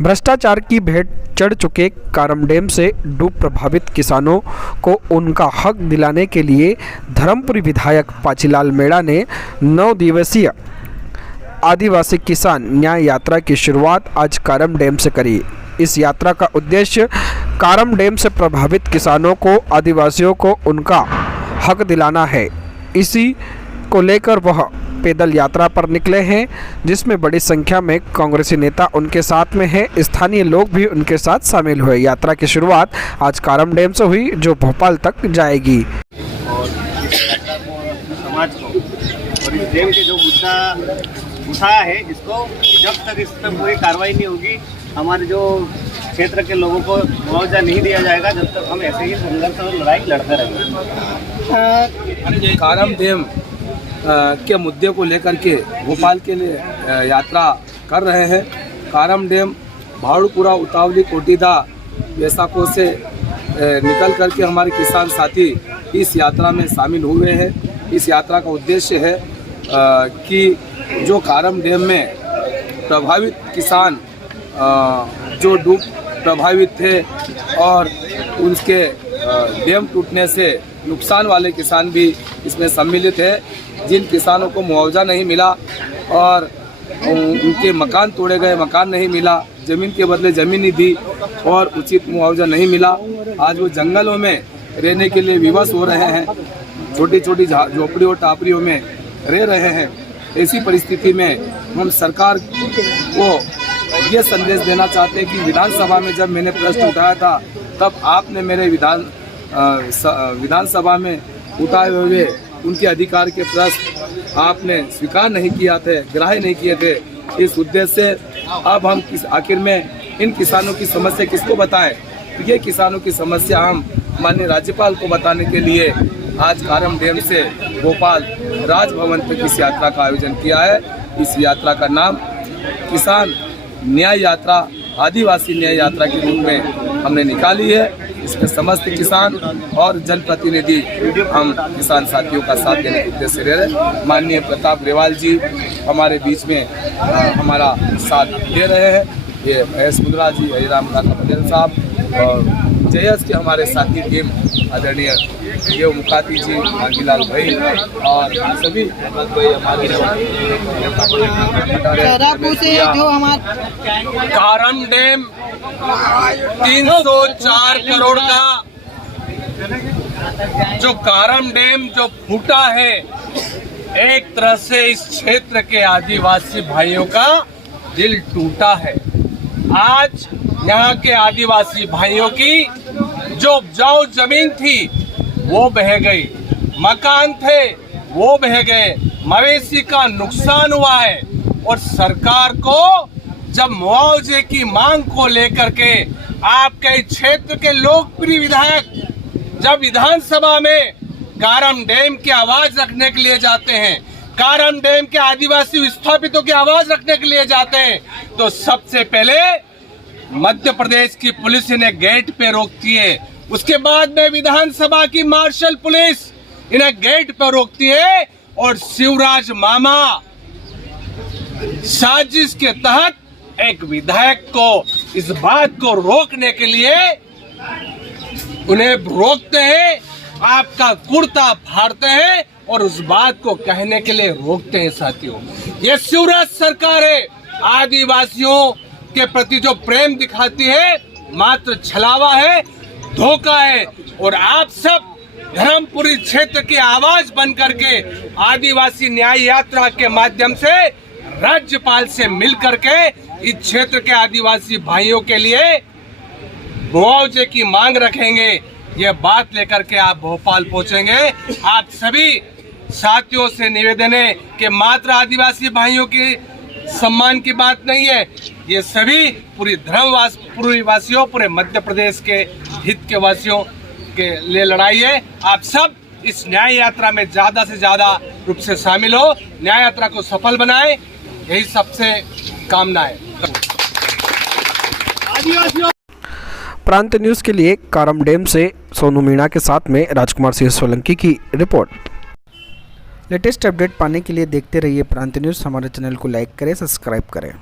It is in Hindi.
भ्रष्टाचार की भेंट चढ़ चुके कारम डैम से डूब प्रभावित किसानों को उनका हक दिलाने के लिए धर्मपुरी विधायक पाचीलाल मेड़ा ने 9 दिवसीय आदिवासी किसान न्याय यात्रा की शुरुआत आज कारम डैम से करी। इस यात्रा का उद्देश्य कारम डैम से प्रभावित किसानों को, आदिवासियों को उनका हक दिलाना है। इसी को लेकर वह पैदल यात्रा पर निकले हैं, जिसमें बड़ी संख्या में कांग्रेसी नेता उनके साथ में हैं। स्थानीय लोग भी उनके साथ शामिल हुए। यात्रा की शुरुआत आज कारम डैम से हुई, जो भोपाल तक जाएगी। और इस यात्रा को, समाज को और इस डैम के जो मुद्दा उठाया है, इसको जब तक इस पर पूरी कार्रवाई नहीं होगी, हमारे जो क्षेत्र के लोगों को मुआवजा नहीं दिया जाएगा, जब तक हम ऐसे ही संघर्ष और लड़ाई लड़ते रहेंगे। कारम डैम के मुद्दे को लेकर के भोपाल के लिए यात्रा कर रहे हैं। कारम डैम भाड़ूपुरा, उतावली, कोटीदा, वैसाखों से निकल करके हमारे किसान साथी इस यात्रा में शामिल हुए हैं। इस यात्रा का उद्देश्य है कि जो कारम डैम में प्रभावित किसान जो डूब प्रभावित थे और उनके डैम टूटने से नुकसान वाले किसान भी इसमें सम्मिलित है। जिन किसानों को मुआवजा नहीं मिला और उनके मकान तोड़े गए, मकान नहीं मिला, ज़मीन के बदले ज़मीन नहीं दी और उचित मुआवजा नहीं मिला, आज वो जंगलों में रहने के लिए विवश हो रहे हैं, छोटी छोटी झोपड़ियों टापड़ियों में रह रहे हैं। ऐसी परिस्थिति में हम सरकार को ये संदेश देना चाहते हैं कि विधानसभा में जब मैंने प्रश्न उठाया था, तब आपने मेरे विधानसभा में उठाए हुए उनके अधिकार के प्रश्न आपने स्वीकार नहीं किया थे, ग्राह्य नहीं किए थे। इस उद्देश्य से अब हम आखिर में इन किसानों की समस्या किसको बताएं? ये किसानों की समस्या हम माननीय राज्यपाल को बताने के लिए आज कारम डैम से भोपाल राजभवन तक इस यात्रा का आयोजन किया है। इस यात्रा का नाम किसान न्याय यात्रा, आदिवासी न्याय यात्रा के रूप में हमने निकाली है। इसमें समस्त किसान और जनप्रतिनिधि हम किसान साथियों का साथ देने के उद्देश्य से रह रहे। माननीय प्रताप ग्रेवाल जी हमारे बीच में हमारा साथ दे रहे हैं। ये महेश मुद्रा जी, हरिराम काका पटेल साहब और जयस के हमारे साथी टीम आदरणीय देव मुखाती जी, भागीलाल भाई और सभी हमारे कारम डैम 304 करोड़ का जो कारम डैम जो फूटा है, एक तरह से इस क्षेत्र के आदिवासी भाइयों का दिल टूटा है। आज यहाँ के आदिवासी भाइयों की जो उपजाऊ जमीन थी वो बह गई, मकान थे वो बह गए, मवेशी का नुकसान हुआ है। और सरकार को जब मुआवजे की मांग को लेकर के आपके क्षेत्र के लोकप्रिय विधायक जब विधानसभा में कारम डैम की आवाज रखने के लिए जाते हैं, कारम डैम के आदिवासी विस्थापितों की आवाज रखने के लिए जाते हैं, तो सबसे पहले मध्य प्रदेश की पुलिस इन्हें गेट पे रोकती है। उसके बाद में विधानसभा की मार्शल पुलिस इन्हें गेट पर रोकती है और शिवराज मामा साजिश के तहत एक विधायक को इस बात को रोकने के लिए उन्हें रोकते हैं, आपका कुर्ता फाड़ते हैं और उस बात को कहने के लिए रोकते हैं। साथियों, ये शिवराज सरकार है, आदिवासियों के प्रति जो प्रेम दिखाती है मात्र छलावा है, धोखा है। और आप सब धर्मपुरी क्षेत्र की आवाज बन करके आदिवासी न्याय यात्रा के माध्यम से राज्यपाल से मिल करके इस क्षेत्र के आदिवासी भाइयों के लिए मुआवजे की मांग रखेंगे। ये बात लेकर के आप भोपाल पहुंचेंगे। आप सभी साथियों से निवेदन है कि मात्र आदिवासी भाइयों की सम्मान की बात नहीं है, ये सभी पूरी वासियों, पूरे मध्य प्रदेश के हित के वासियों के लिए लड़ाई है। आप सब इस न्याय यात्रा में ज्यादा से ज्यादा रूप से शामिल हो, न्याय यात्रा को सफल बनाएं, यही सबसे कामना है। प्रांत न्यूज के लिए कारम डैम से सोनू मीणा के साथ में राजकुमार सिंह सोलंकी की रिपोर्ट। लेटेस्ट अपडेट पाने के लिए देखते रहिए प्रांत न्यूज। हमारे चैनल को लाइक करें, सब्सक्राइब करें।